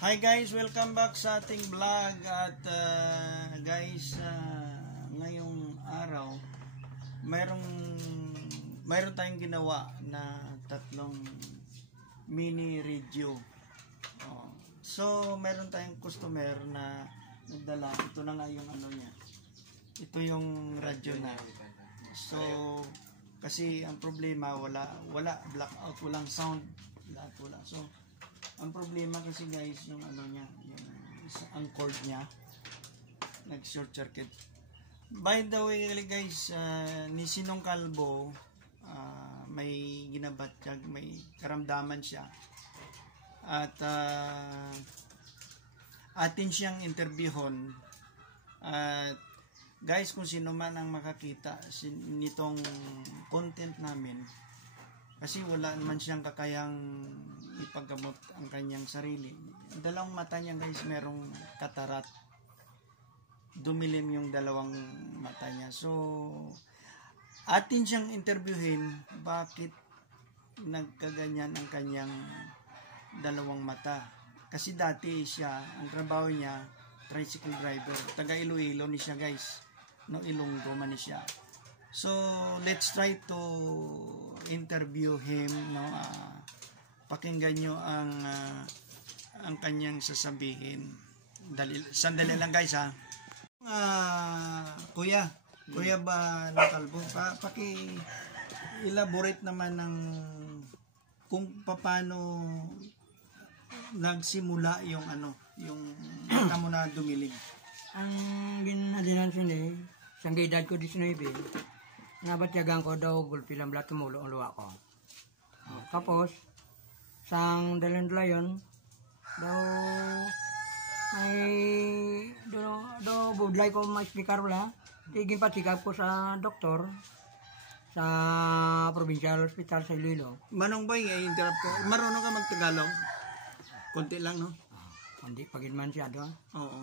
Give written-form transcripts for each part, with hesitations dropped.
Hi guys, welcome back sa ating vlog at guys, ngayong araw mayroon tayong ginawa na tatlong mini radio. So mayroon tayong customer na nagdala, ito na nga yung ano niya, ito yung radyo na. So kasi ang problema, wala blackout, walang sound, lahat wala. So ang problema kasi guys, yung ano niya, ang cord niya nag short circuit. By the way guys, ni Sinong Kalbo, may ginabatyag, may karamdaman siya at atin siyang interviewon. At guys, kung sino man ang makakita nitong content namin, kasi wala naman siyang kakayang ipaggamot ang kanyang sarili. Dalawang mata niya guys, merong katarat. Dumilim yung dalawang mata niya. So, atin siyang interviewin bakit nagkaganyan ang kanyang dalawang mata. Kasi dati siya, ang trabaho niya, tricycle driver. Taga Iloilo ni siya guys. No, Ilonggo man ni siya. So, let's try to interview him, no? Pakinggan nyo ang kanyang sasabihin. Sandali lang guys, ha. Kuya ba Kalbo, paki-elaborate naman ng kung paano nagsimula yung mata mo na dumilim. Ang ginadinan sini, sa edad ko 19, nabatyagan ko daw gulpilang blat tumulo ang luwa ko. Tapos, sang dalan-dalayon, daw may do budlay ko ma-speaker wala. Tiging patikap ko sa doktor sa Provincial Hospital sa Iloilo. Manong boy, interrupt ko. Marunong ka mag-Tagalog? Konti lang, no? Hindi pagin man siya do. Oo.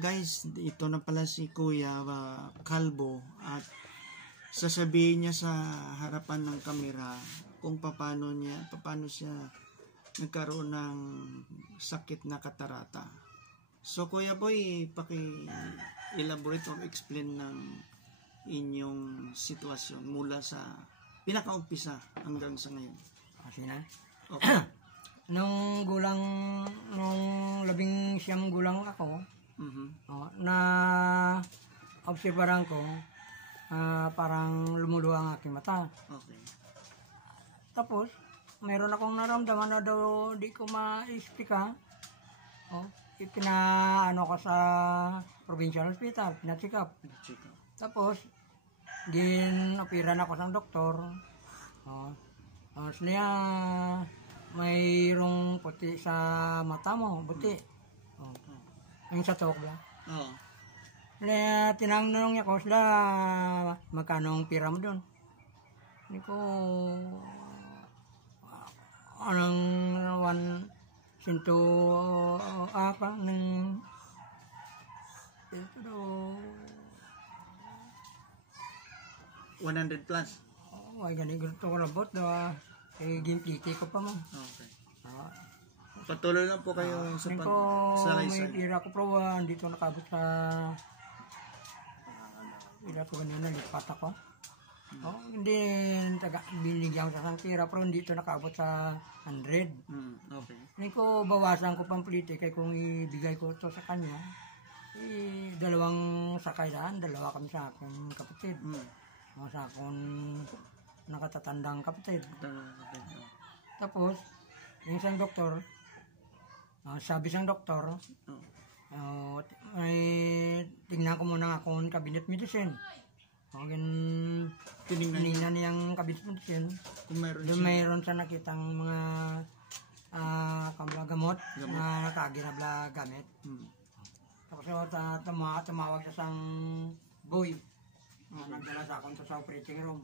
Guys, ito na pala si Kuya Kalbo at sasabihin niya sa harapan ng kamera kung paano siya nagkaroon ng sakit na katarata. So Kuya Boy, paki-elaborate or explain ng inyong sitwasyon mula sa pinakaumpisa hanggang sa ngayon. Kasi na? Okay. nung 19 gulang ako, na obserbaran ko, parang lumuluha ang aking mata. Okay. Tapos, mayroon akong naramdaman na daw di ko ma-speaka. Ipinaano ko sa Provincial Hospital, pina-check-up. Tapos, operahan ako sa doktor. Tapos niya, mayroong puti sa mata mo, buti. Yung sa tok ba? Oo. Tinanong niya ko sila, magkano ang pira mo doon? Hindi ko, anong 100 plus. Ay, ganito ko labot. Ginpliti ko pa mo. Okay. Patuloy lang po kayo sa may tira ko pro, dito nakabot sa tira ko ganyan, lipat ako. Hindi binigyan ko sa tira, pero dito nakabot sa 100. Okay. Hindi ko bawasan ko pang plite, kaya kung ibigay ko ito sa kanya, dalawang sakay daan, dalawa kami sa aking kapatid. Sa akong nakatatandang kapatid. Tapos, yung isang doktor, sabi sang doktor, tingnan ko muna akong cabinet medicine. Tinignan niyang cabinet medicine. Kung mayroon siya nakitang mga gamot na nakaginabla gamit. Tapos tumawag siya sang boy. Nagdala sa akin sa operating room.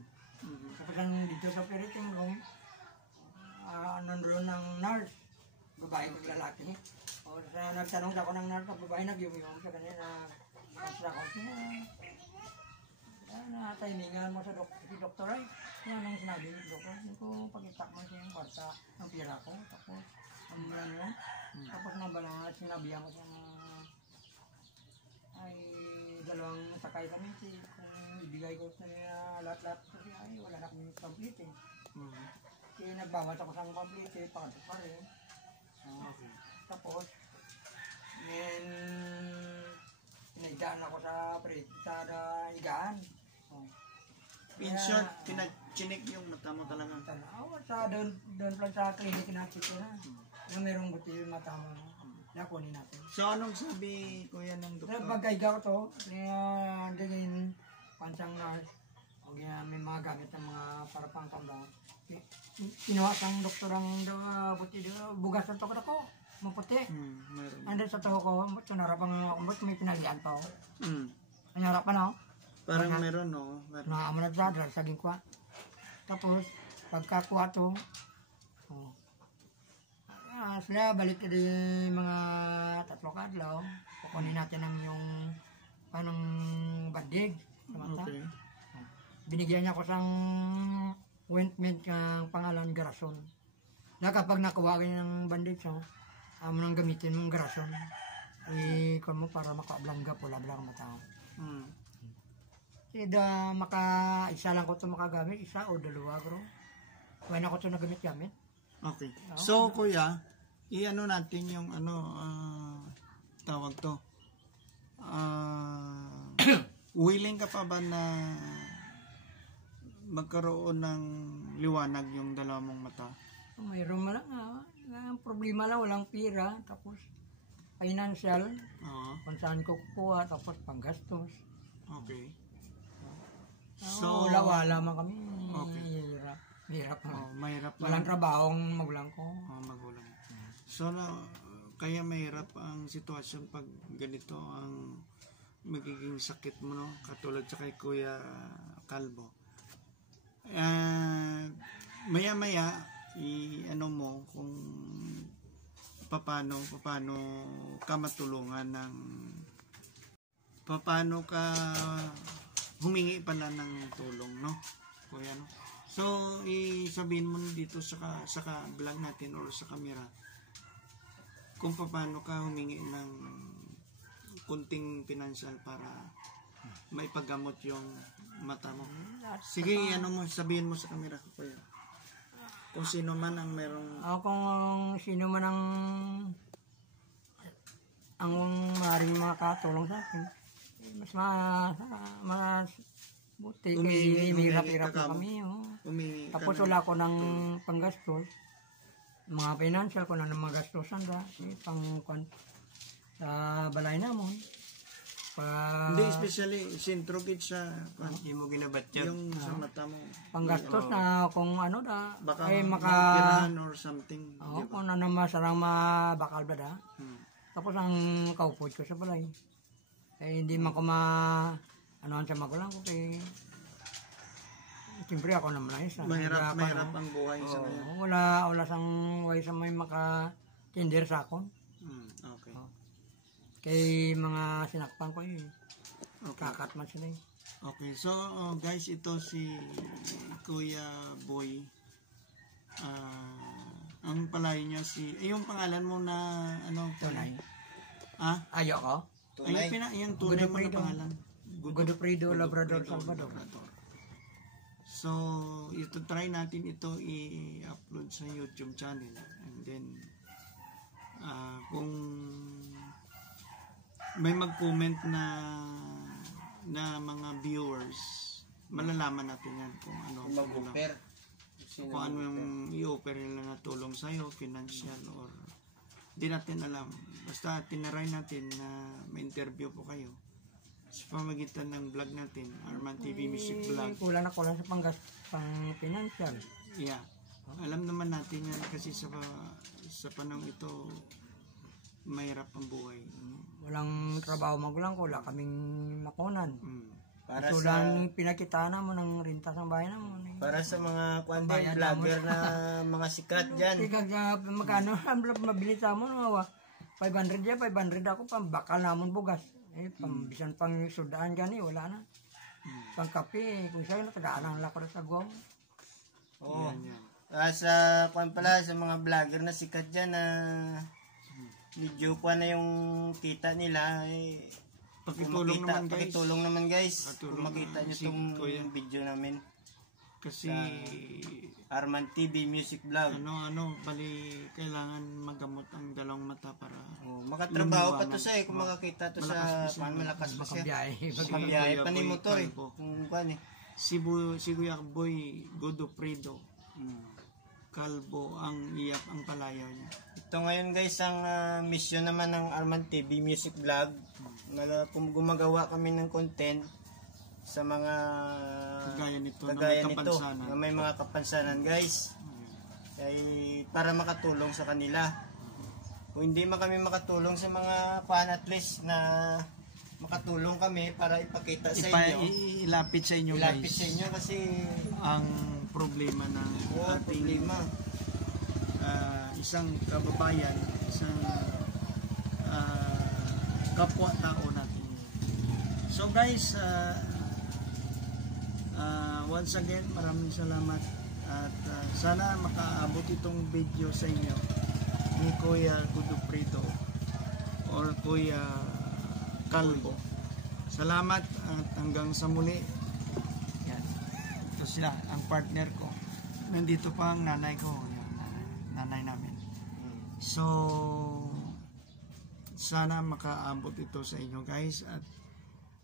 Tapos dito sa operating room, nandun ng nurse, babae kong lalaki. Nagtanong ako ng nurse, babae nag-yung sa kanina. Nasa ako na timingan mo sa doktor ay. Yan ang sinabi ni doktor. Hindi ko pag-itak mo siya yung kwarta ng pira ko. Tapos Amulan yun. Tapos nabala, sinabihan ko siya na ay dalawang sakay kami. Kung ibigay ko sa lahat-lahat kasi ay wala na kami complete eh. Kaya nagbawas ako sa complete eh, pakasok pa rin. Okay. Tapos, then, pinagdaan ako sa higaan. In short, chinik yung mata mo talaga. Doon lang sa clinic natin ko na. Na merong buti yung mata mo. Nakunin natin. So, anong sabi, kuya, ng Pero doktor? pagkaiga ko to, din pansang nurse, o may mga gamit ng mga para pang kambang. Kinuha sang doktor ang puti, bugas na to ko, maputi. Meron. Andun sa to ko, tunarap ang may pinalian pa ako. Nanarap pa na ako. Parang meron, no? Meron. Naamo na sa saging kwa. Tapos, pagkakuha to, sila balik ka din mga 3 kadlaw. Kukunin natin ang yung panang bandig sa mata. Okay. Binigyan niya ko sang ointment ng pangalan Garason. Na kapag nakuha ka ng bandig so, amo nang gamitin mong Garason. Kung mo para makablangga pula-blang mata. Isa lang ko ito makagamit, isa o dalawa bro. Kaya ko ito nagamit-gamit. Okay. So, kuya, i-ano natin yung tawag to. Willing ka pa ba na magkaroon ng liwanag yung dalawa mong mata? Mayroon lang ang problema lang, walang pira. Tapos, financial. Kung saan ko kukuha, tapos panggastos. Okay. So, wala man kami. Okay. Hirap. Mahirap lang. Walang trabaho ang magulang ko. Magulang. So, kaya mahirap ang sitwasyon pag ganito ang magiging sakit mo, no? Katulad sa kay Kuya Calvo. Maya-maya, i-ano mo kung paano ka matulungan ng paano ka humingi pala ng tulong, no? Kuya, no? So, isabihin mo dito sa vlog natin or sa camera kung paano ka humingi ng kunting financial para maipagamot yung mata mo. Sige, sabihin mo sa camera, kuya. Kung sino man ang merong... Kung sino man ang maaaring makatulong sa akin, mas buti. Hirap-hirap na kami. Tapos wala ko ng panggastos. Mga financial ko na ng mga gastosan sa balay namon. Hindi, especially sintrogate sa hindi mo ginabatyan yung sa mata mo. Panggastos na kung ano da. Baka ay makapirahan or something. Kung ano naman sarang mabakal ba da. Tapos ang kaupod ko sa balay. Hindi man ko anoan sa magulang ko kay siyempre ako naman ay isa. Mahirap ang buhay sa kanya. Wala sang way sa may maka-tender sa akon. Okay. Kay mga sinakpan ko kakat man sila Okay, so guys, ito si Kuya Boy. Ang palay niya yung pangalan mo na Tunay. Ayoko. Yung tunay mo na pangalan. Godofredo Labrador Salvador. So, try natin ito i-upload sa YouTube channel. And then, kung may mag-comment na mga viewers, malalaman natin yan kung ano mag-offer. Kung ano yung i-offer nila na tulong sa'yo, financial or di natin alam. Basta tinaray natin na ma-interview po kayo sa pamagitan ng vlog natin, Arman TV Music Vlog. Kulang sa pang-financial. Yeah. Alam naman natin yan kasi sa panahon ito, mahirap ang buhay. Walang trabaho magulang ko, wala kaming makunan. Para so lang pinakita na mo ng rintas ng bahay na mo. Para sa mga content vlogger na mga sikat dyan. Magkano ang mabilis sa mo, 500 yan, 500 ako, pambakal namon bugas. Bisan pang sudaan gani, wala na. Pang kape, kung sa'yo, tagaan ang lakot sa guwang. Oo. Sa mga vlogger na sikat dyan na medyo kuha na yung kita nila, Pakitulong naman, guys. Pakitulong naman guys. Pakitulong Kung makita naman nyo si itong Kuya. video namin. Kasi Arman TV Music Vlog. bali kailangan magamot ang dalawang mata para Makatrabaho pa to siya kung makakita to sa malakas pa siya. Makabiyahe. Makabiyahe pa ni Boy motor Calvo. Kung kuha si Kuya Boy Godofredo Calvo ang ang palayaw niya. Ito ngayon guys ang mission naman ng Arman TV Music Vlog. Kung gumagawa kami ng content sa mga Kagaya nito na may mga kapansanan guys. Ay para makatulong sa kanila. Kung hindi man kami makatulong sa mga fan at least na makatulong kami para ipakita sa inyo. Ilapit sa inyo Ilapit guys. sa inyo kasi Ang problema ng ating isang kababayan, isang kapwa-tao natin. So guys, once again, maraming salamat at sana makaabot itong video sa inyo ni Kuya Godofredo or Kuya Calvo. Salamat at hanggang sa muli. Yan. Ito sila, ang partner ko. Nandito pa ang nanay ko. Yan, nanay namin. So, sana makaabot ito sa inyo guys at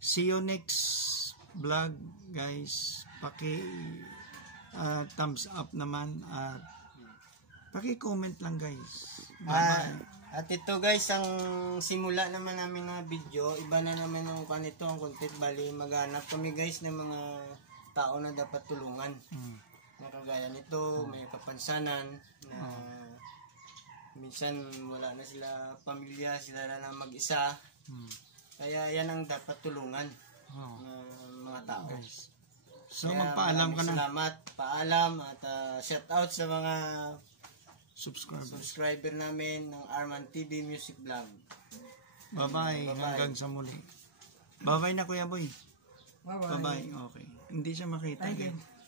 see you next vlog guys. Thumbs up naman at paki-comment lang guys. At ito guys, ang simula naman namin na video, iba na naman ang kanito ang content. Bali, maghanap kami guys ng mga tao na dapat tulungan. Na kagaya nito, may kapansanan na minsan wala na sila pamilya, sila na lang mag-isa. Kaya yan ang dapat tulungan ng mga tao. Guys. So Kaya magpaalam ka na. Salamat, paalam at shout out sa mga Subscriber. namin ng Arman TV Music Vlog. Bye-bye. Hanggang sa muli. Bye-bye na Kuya Boy. Bye-bye. Bye-bye. Okay. Hindi siya makita. Thank you. guys.